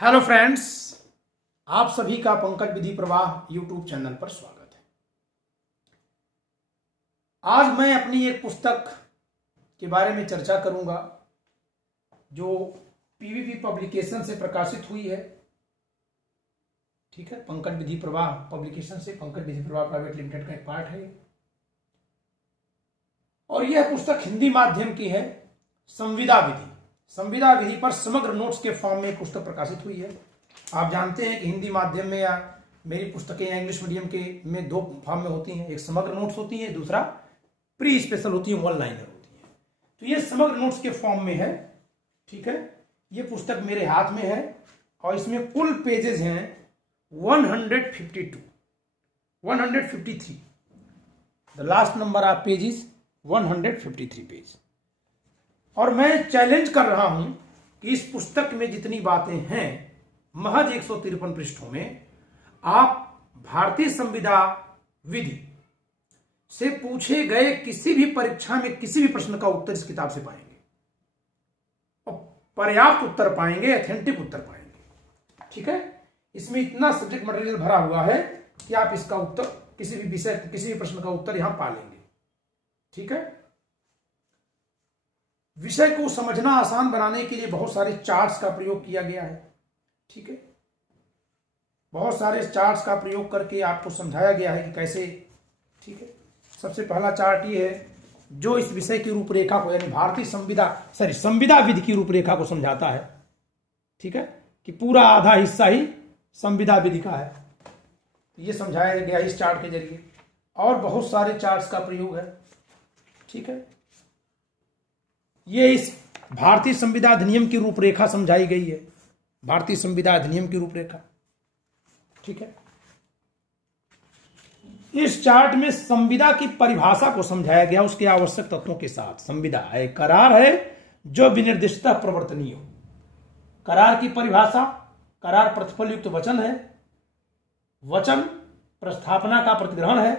Hello friends, आप सभी का पंकज विधि प्रवाह यूट्यूब चैनल पर स्वागत है। आज मैं अपनी एक पुस्तक के बारे में चर्चा करूंगा जो पीवीपी पब्लिकेशन से प्रकाशित हुई है। ठीक है, पंकज विधि प्रवाह पब्लिकेशन से, पंकज विधि प्रवाह प्राइवेट लिमिटेड का एक पार्ट है और यह पुस्तक हिंदी माध्यम की है। संविदा विधि पर समग्र नोट्स के फॉर्म में पुस्तक प्रकाशित हुई है। आप जानते हैं कि हिंदी माध्यम में या मेरी पुस्तकें या इंग्लिश मीडियम के में दो फॉर्म में होती हैं, एक समग्र नोट्स होती है, दूसरा प्री स्पेशल होती है, वन लाइनर होती है। तो ये समग्र नोट्स के फॉर्म में है। ठीक है, ये पुस्तक मेरे हाथ में है और इसमें कुल पेजेस हैं 152, 153। The last number of pages 153 page. और मैं चैलेंज कर रहा हूं कि इस पुस्तक में जितनी बातें हैं महज 153 पृष्ठों में आप भारतीय संविदा विधि से पूछे गए किसी भी परीक्षा में किसी भी प्रश्न का उत्तर इस किताब से पाएंगे और पर्याप्त उत्तर पाएंगे, ऑथेंटिक उत्तर पाएंगे। ठीक है, इसमें इतना सब्जेक्ट मटेरियल भरा हुआ है कि आप इसका उत्तर किसी भी विषय, किसी भी प्रश्न का उत्तर यहां पा लेंगे। ठीक है, विषय को समझना आसान बनाने के लिए बहुत सारे चार्ट्स का प्रयोग किया गया है। ठीक है, बहुत सारे चार्ट्स का प्रयोग करके आपको समझाया गया है कि कैसे। ठीक है, सबसे पहला चार्ट ये है जो इस विषय की रूपरेखा को, यानी भारतीय संविदा विधि की रूपरेखा को समझाता है। ठीक है, कि पूरा आधा हिस्सा ही संविदा विधि का है, ये समझाया गया इस चार्ट के जरिए। और बहुत सारे चार्ट्स का प्रयोग है। ठीक है, ये इस भारतीय संविदा अधिनियम की रूपरेखा समझाई गई है, भारतीय संविदा अधिनियम की रूपरेखा। ठीक है, इस चार्ट में संविदा की परिभाषा को समझाया गया उसके आवश्यक तत्वों के साथ। संविदा एक करार है जो विनिर्दिष्टतः प्रवर्तनीय हो। करार की परिभाषा, करार प्रतिफल युक्त वचन है, वचन प्रस्थापना का प्रतिग्रहण है।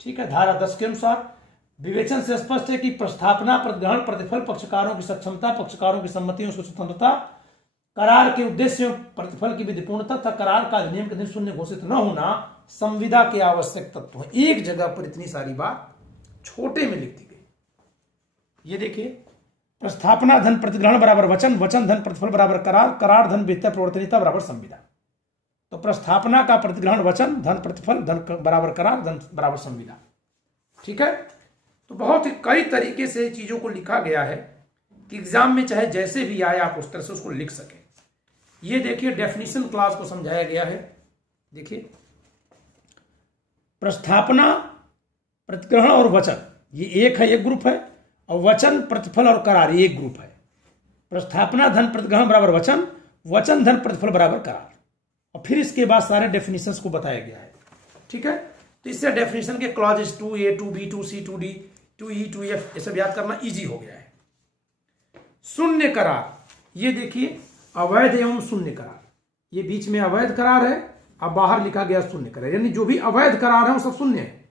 ठीक है, धारा 10 के अनुसार विवेचन से स्पष्ट है कि प्रस्थापना, प्रतिग्रहण, प्रतिफल, पक्षकारों की सक्षमता, पक्षकारों की सम्मतियों की स्वतंत्रता, करार के उद्देश्यों, प्रतिफल की विधिपूर्णता तथा करार का अधिनियम के दिन शून्य घोषित न होना संविदा के आवश्यक तत्व है। एक जगह पर इतनी सारी बात छोटे में लिख दी गई। ये देखिए, प्रस्थापना धन प्रतिग्रहण बराबर वचन, वचन धन प्रतिफल बराबर करार, करार धन वित्तीय प्रवर्तनीयता बराबर संविदा। तो प्रस्थापना का प्रतिग्रहण वचन, धन प्रतिफल, धन बराबर करार, धन बराबर संविदा। ठीक है, तो बहुत ही कई तरीके से चीजों को लिखा गया है कि एग्जाम में चाहे जैसे भी आए आप उस तरह से उसको लिख सकें। ये देखिए, डेफिनेशन क्लास को समझाया गया है। देखिए, प्रस्थापना, प्रतिग्रहण और वचन ये एक है, एक ग्रुप है, और वचन, प्रतिफल और करार ये एक ग्रुप है। प्रस्थापना धन प्रतिग्रहण बराबर वचन, वचन धन प्रतिफल बराबर करार, और फिर इसके बाद सारे डेफिनेशंस को बताया गया है। ठीक है, तो इससे डेफिनेशन के clauses 2A, 2B, 2C, 2D, 2E, 2F ये सब याद करना इजी हो गया है। शून्य करार, ये देखिए अवैध एवं शून्य करार, ये बीच में अवैध करार है, अब बाहर लिखा गया शून्य करार, यानी जो भी अवैध करार है वो सब शून्य है,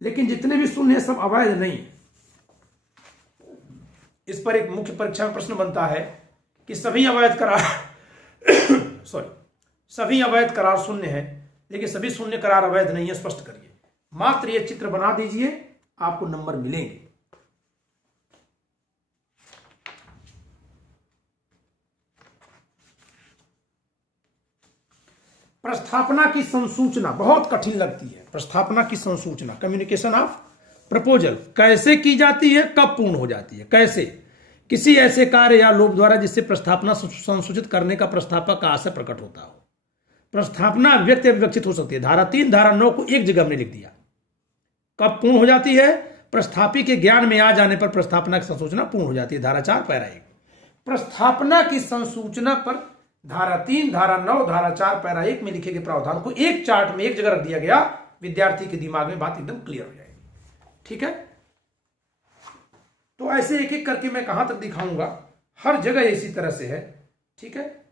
लेकिन जितने भी शून्य है सब अवैध नहीं है। इस पर एक मुख्य परीक्षा में प्रश्न बनता है कि सभी अवैध करार सभी अवैध करार शून्य है लेकिन सभी शून्य करार अवैध नहीं है, स्पष्ट करिए। मात्र ये चित्र बना दीजिए, आपको नंबर मिलेंगे। प्रस्थापना की संसूचना बहुत कठिन लगती है। प्रस्थापना की संसूचना, कम्युनिकेशन ऑफ प्रपोजल, कैसे की जाती है, कब पूर्ण हो जाती है, कैसे किसी ऐसे कार्य या लोभ द्वारा जिससे प्रस्थापना संसूचित करने का प्रस्तावक का आशय प्रकट होता हो। प्रस्थापना व्यक्त अभिव्यक्तित हो सकती है। धारा 3, धारा 9 को एक जगह हमने लिख दिया। कब पूर्ण हो जाती है, प्रस्थापी के ज्ञान में आ जाने पर प्रस्थापना की संसूचना पूर्ण हो जाती है। धारा 4 पैरा 1 प्रस्थापना की संसूचना पर धारा 3, धारा 9, धारा 4 पैरा 1 में लिखे गए प्रावधान को एक चार्ट में एक जगह रख दिया गया, विद्यार्थी के दिमाग में बात एकदम क्लियर हो जाएगी। ठीक है, तो ऐसे एक एक करके मैं कहां तक दिखाऊंगा, हर जगह इसी तरह से है। ठीक है,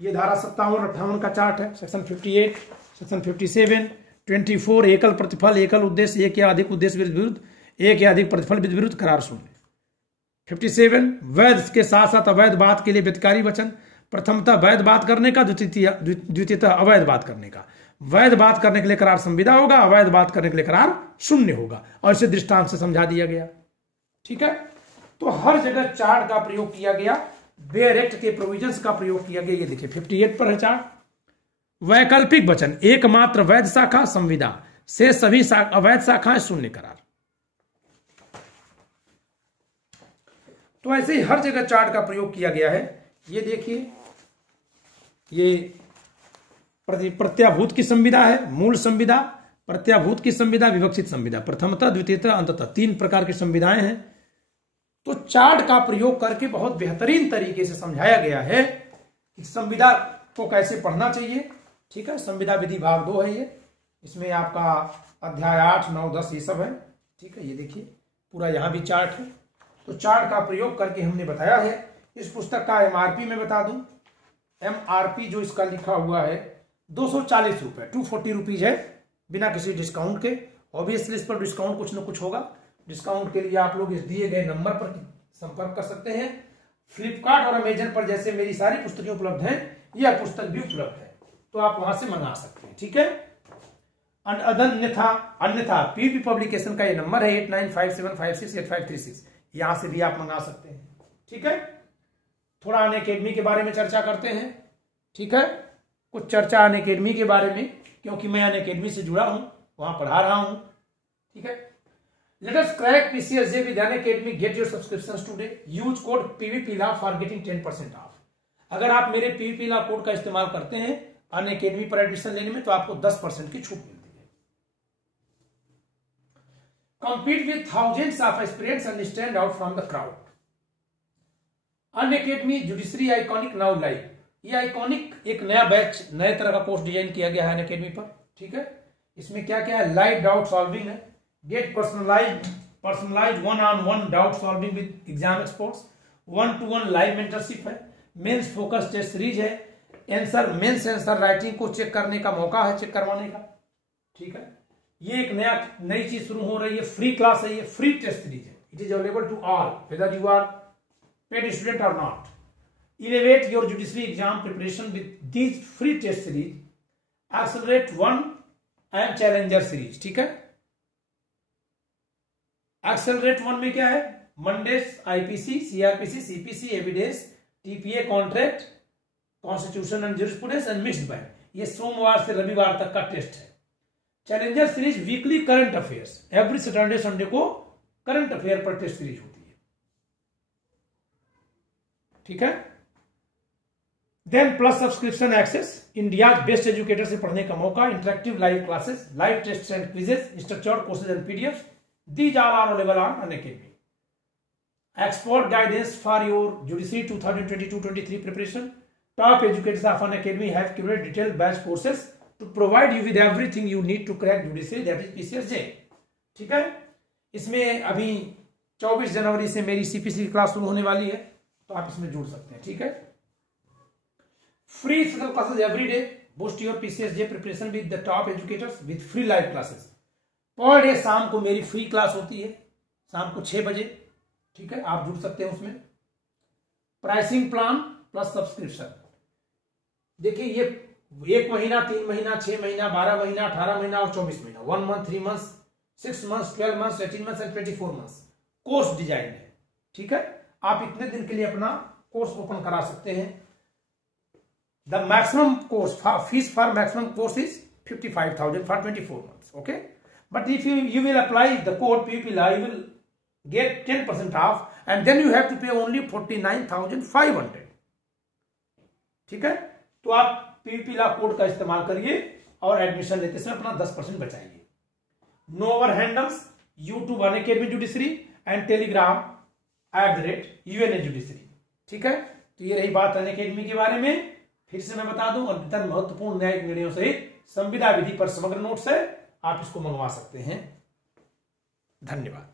ये धारा 57-58 का चार्ट है। सेक्शन 58, सेक्शन 57, 24 एकल प्रतिफल, एकल उद्देश्य, एक या अधिक उद्देश्य विरुद्ध, एक या अधिक प्रतिफल विरुद्ध, करार शून्य। 57 वैध के साथ साथ अवैध बात के लिए व्यतिकारी वचन। प्रथमतः वैध बात करने का, द्वितीयतः अवैध बात करने का। वैध बात करने के लिए करार संविदा होगा, अवैध बात करने के लिए करार शून्य होगा, और इसे दृष्टांत से समझा दिया गया। ठीक है, तो हर जगह चार्ट का प्रयोग किया गया, बेयर एक्ट के प्रोविजंस का प्रयोग किया गया। ये देखिए 58 पर है चार्ट। वैकल्पिक वचन, एकमात्र वैध शाखा संविदा, से सभी अवैध शाखाएं शून्य करार। तो ऐसे ही हर जगह चार्ट का प्रयोग किया गया है। ये देखिए, ये प्रत्याभूत की संविदा है, मूल संविदा, प्रत्याभूत की संविदा, विवक्षित संविदा, प्रथमतः, द्वितीयतः, अंततः, 3 प्रकार की संविधाएं हैं। तो चार्ट का प्रयोग करके बहुत बेहतरीन तरीके से समझाया गया है कि संविदा को कैसे पढ़ना चाहिए। ठीक है, संविदा विधि भाग 2 है ये, इसमें आपका अध्याय 8, 9, 10 ये सब है। ठीक है, ये देखिए पूरा यहाँ भी चार्ट है। तो चार्ट का प्रयोग करके हमने बताया है। इस पुस्तक का एमआरपी में बता दूं, एमआरपी जो इसका लिखा हुआ है 240 रुपए, 240 रुपीज है, बिना किसी डिस्काउंट के। ऑब्वियसली इस पर डिस्काउंट कुछ न कुछ होगा। डिस्काउंट के लिए आप लोग इस दिए गए नंबर पर संपर्क कर सकते हैं। फ्लिपकार्ट और अमेजन पर जैसे मेरी सारी पुस्तकें उपलब्ध हैं, यह पुस्तक भी उपलब्ध है, तो आप वहां से मंगा सकते हैं। ठीक है, अन्यथा पीपी पब्लिकेशन का ये नंबर है 8957568536, यहां से भी आप मंगा सकते हैं। ठीक है, थोड़ा अनअकैडमी के बारे में चर्चा करते हैं। ठीक है, कुछ चर्चा अनअकैडमी के बारे में, क्योंकि मैं अनअकैडमी से जुड़ा हूं, वहां पढ़ा रहा हूं। ठीक है, let us crack PCSJ with Unacademy, get your subscriptions today, use code PVPLA for getting 10% off. अगर आप मेरे पीवीपीला कोड का इस्तेमाल करते हैं अनअकैडमी पर एडमिशन लेने में, तो आपको 10% की छूट मिलती है। Compete with thousands of aspirants and stand out from the crowd. Unacademy judiciary iconic now live, ये आइकॉनिक एक नया बैच, नए तरह का कोर्स डिजाइन किया गया है अनअकैडमी पर। ठीक है, इसमें क्या क्या है, लाइव डाउट सॉल्विंग है, get personalized 1-on-1 doubt solving with exam experts, 1-to-1 live mentorship है, मेंस फोकस टेस्ट सीरीज है, मेंस आंसर राइटिंग को चेक करने का मौका है, चेक करवाने का। ठीक है, ये एक नई चीज शुरू हो रही है, फ्री क्लास है, ये फ्री टेस्ट सीरीज है। It is available to all whether you are paid student or not. Elevate your judiciary exam preparation with these free test series, Accelerate 1 and Challenger series. ठीक है, Accelerate 1 में क्या है, Mondays IPC, CrPC, CPC, evidence, TPA, contract, constitution and jurisprudence and mixed bank, ये सोमवार से रविवार तक का टेस्ट है। Challenger series weekly current affairs, every Saturday Sunday को करंट अफेयर पर टेस्ट सीरीज होती है। ठीक है, then plus subscription access, India best educator से पढ़ने का मौका, interactive live classes, live test and quizzes, structured courses and PDF, these are available on Unacademy. Expert guidance for your judiciary 2022-23 preparation, top educators of Unacademy have curated detailed batch courses to provide you with everything you need to crack judiciary, that is PCSJ. ठीक है, इसमें अभी 24 जनवरी से मेरी CPC की class शुरू होने वाली है, तो आप इसमें जुड़ सकते हैं। ठीक है, free physical classes every day, boost your PCSJ preparation with the top educators with free live classes. Per day शाम को मेरी फ्री क्लास होती है, शाम को 6 बजे। ठीक है, आप जुड़ सकते हैं उसमें। प्राइसिंग प्लान प्लस सब्सक्रिप्शन, देखिए ये 1 महीना, 3 महीना, 6 महीना, 12 महीना, 18 महीना और 24 महीना, 1 month, 3 month, 6 month, 12 month, 18 month and 24 month course design है। ठीक है, आप इतने दिन के लिए अपना कोर्स ओपन करा सकते हैं। The maximum course fees for maximum course is 55,000 for 24 months. Okay, but if you will apply the code PPLA, you will get 10% off, and then you have to pay only 49,500. ठीक है, तो आप PPLA code का इस्तेमाल करिए और admission लेते समय अपना 10% बचाइए। No over handles, YouTube Unacademy judiciary and Telegram @UNA judiciary. ठीक है, तो ये रही बात अनअकैडमी के बारे में। फिर से मैं बता दूं, अद्यतन महत्वपूर्ण न्यायिक निर्णयों सहित संविदा विधि पर समग्र नोट्स है, आप इसको मंगवा सकते हैं। धन्यवाद।